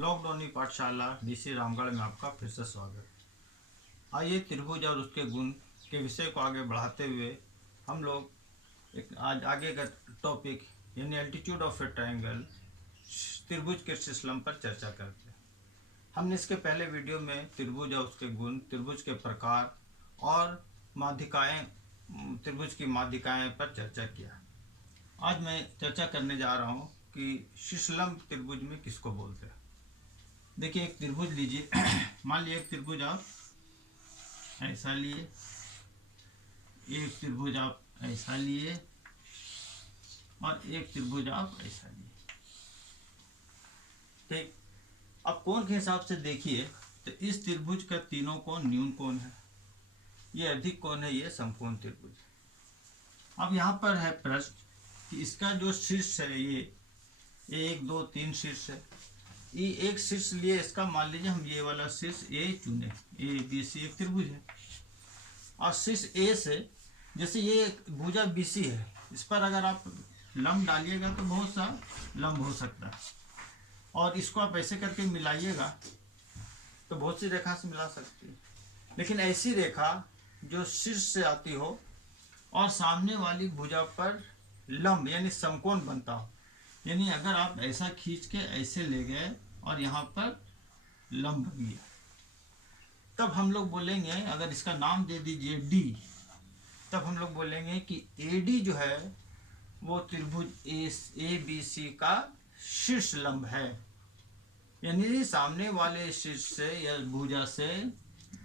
Lockdown पाठशाला DC Ramgarh में आपका फिर से स्वागत। आइए त्रिभुज और उसके गुण के विषय को आगे बढ़ाते हुए हम लोग एक आज आगे का टॉपिक यानी एल्टीट्यूड ऑफ ए ट्रायंगल त्रिभुज के सिस्टम पर चर्चा करते हैं। हमने इसके पहले वीडियो में त्रिभुज और उसके गुण, त्रिभुज के प्रकार और माध्यिकाएं, त्रिभुज की माध्यिकाएं पर चर्चा किया। आज मैं चर्चा करने जा रहा हूं कि शीर्षलंब त्रिभुज में किसको बोलते हैं। देखिए, एक त्रिभुज लीजिए। मान लीजिए एक त्रिभुज आप ऐसा लिए, एक त्रिभुज आप ऐसा लिए और एक त्रिभुज आप ऐसा लिए। ठीक, अब कोण के हिसाब से देखिए तो इस त्रिभुज का तीनों कोण न्यून कोण है, ये अधिक कोण है, ये समकोण त्रिभुज। अब यहाँ पर है प्रश्न कि इसका जो शीर्ष है, ये 1 2 3 शीर्ष है। ये एक शीर्ष लिए, इसका मान लीजिए हम ये वाला शीर्ष ए चुने, ए बी सी एक त्रिभुज है। और शीर्ष ए से जैसे ये भुजा बी सी है, इस पर अगर आप लंब डालिएगा तो बहुत सा लंब हो सकता है, और इसको आप ऐसे करके मिलाइएगा तो बहुत सी रेखा से मिला सकती है। लेकिन ऐसी रेखा जो शीर्ष से आती हो और सामने वाली भुजा पर लंब यानी समकोण बनता हो, यानी अगर आप ऐसा खींच के ऐसे ले गए और यहाँ पर लंब बन गया, तब हम लोग बोलेंगे, अगर इसका नाम दे दीजिए डी, तब हम लोग बोलेंगे कि ए डी जो है वो त्रिभुज ए बी सी का शीर्ष लंब है। यानी सामने वाले शीर्ष से या भुजा से,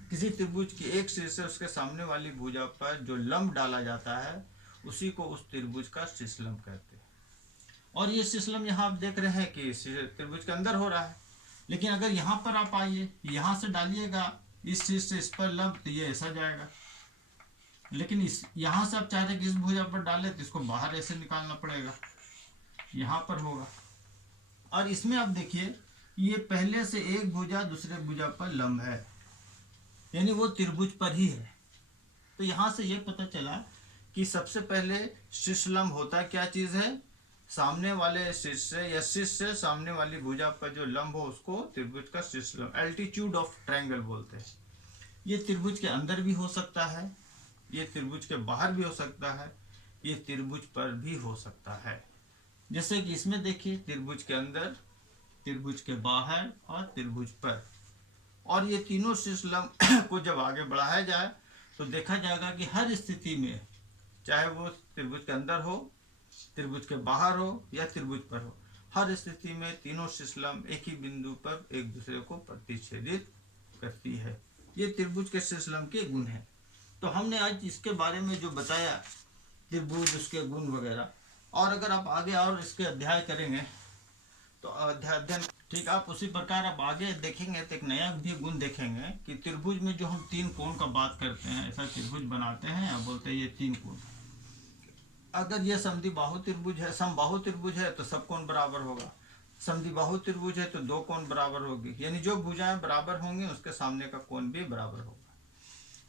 किसी त्रिभुज की एक शीर्ष से उसके सामने वाली भुजा पर जो लंब डाला जाता है उसी को उस त्रिभुज का शीर्ष लंब कहते हैं। और ये शीर्ष लंब यहाँ आप देख रहे हैं कि त्रिभुज के अंदर हो रहा है। लेकिन अगर यहाँ पर आप आइए, यहाँ से डालिएगा इस शीर्ष से इस पर लंब, तो ये ऐसा जाएगा। लेकिन इस यहाँ से आप चाह रहे कि इस भुजा पर डाले तो इसको बाहर ऐसे निकालना पड़ेगा, यहाँ पर होगा। और इसमें आप देखिए, ये पहले से एक भुजा दूसरे भुजा पर लंब है, यानी वो त्रिभुज पर ही है। तो यहाँ से ये पता चला कि सबसे पहले शीर्ष लंब होता क्या चीज़ है, सामने वाले शीर्ष से या शीर्ष से सामने वाली भुजा पर जो लंब हो उसको त्रिभुज का शीर्ष लंब, एल्टीट्यूड ऑफ ट्रायंगल बोलते हैं। ये त्रिभुज के अंदर भी हो सकता है, ये त्रिभुज के बाहर भी हो सकता है, ये त्रिभुज पर भी हो सकता है। जैसे कि इसमें देखिए, त्रिभुज के अंदर, त्रिभुज के बाहर और त्रिभुज पर। और ये तीनों शीर्ष लंब को जब आगे बढ़ाया जाए तो देखा जाएगा कि हर स्थिति में, चाहे वो त्रिभुज के अंदर हो, त्रिभुज के बाहर हो या त्रिभुज पर हो, हर स्थिति में तीनों शीर्ष लंब एक ही बिंदु पर एक दूसरे को प्रतिच्छेदित करती है। ये त्रिभुज के शीर्ष लंब के गुण हैं। तो हमने आज इसके बारे में जो बताया, त्रिभुज, उसके गुण वगैरह, और अगर आप आगे और इसके अध्याय करेंगे तो अध्ययन, ठीक, आप उसी प्रकार आप आगे देखेंगे तो एक नया भी गुण देखेंगे कि त्रिभुज में जो हम तीन कोण का बात करते हैं, ऐसा त्रिभुज बनाते हैं और बोलते हैं ये तीन कोण। अगर ये समद्विबाहु त्रिभुज है, समबाहु त्रिभुज है तो सब कोण बराबर होगा। समद्विबाहु त्रिभुज है तो दो कोण बराबर होगी, यानी जो भुजाएं बराबर होंगी उसके सामने का कोण भी बराबर होगा।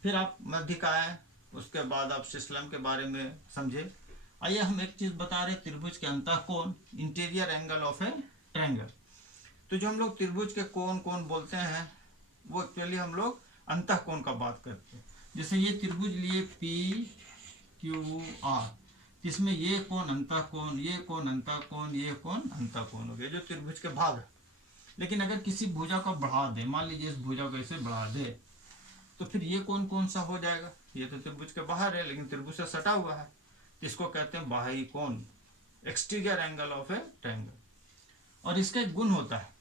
फिर आप माध्यिकाएं, उसके बाद आप शीर्ष लंब के बारे में समझे। आइए हम एक चीज बता रहे, त्रिभुज के अंतः कोण, interior angle of A triangle. तो जो हम लोग त्रिभुज के कोण बोलते हैं वो एक्चुअली हम लोग अंतः कोण का बात करते हैं। जैसे ये त्रिभुज लिए पी क्यू आर, इसमें ये कोण अंतः कोण, ये कोण अंतः कोण, ये कोण अंतः कोण हो गया, जो त्रिभुज के भाग है। लेकिन अगर किसी भुजा को बढ़ा दे, मान लीजिए इस भुजा को ऐसे बढ़ा दे, तो फिर ये कोण कौन सा हो जाएगा, ये तो त्रिभुज के बाहर है लेकिन त्रिभुज से सटा हुआ है, इसको कहते हैं बाह्य कोण, exterior angle of A triangle. और इसका एक गुण होता है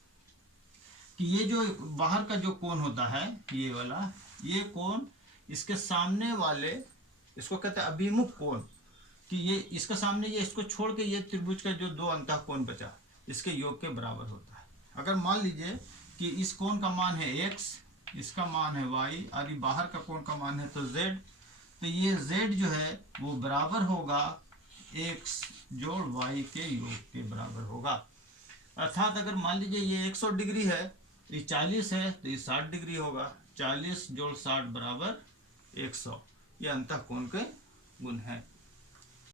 कि ये जो बाहर का जो कोण होता है, ये वाला, ये कोण इसके सामने वाले, इसको कहते हैं अभिमुख कोण, कि ये इसका सामने, ये इसको छोड़ के ये त्रिभुज का जो दो अंतः कोण बचा, इसके योग के बराबर होता है। अगर मान लीजिए कि इस कोण का मान है x, इसका मान है y, और ये बाहर का कोण का मान है तो z, तो ये z जो है वो बराबर होगा x जोड़ y के योग के बराबर होगा। अर्थात अगर मान लीजिए ये 100 डिग्री है, ये 40 है तो ये 60 डिग्री होगा, 40 जोड़ 60 बराबर 100। ये अंतः कोण के गुण है।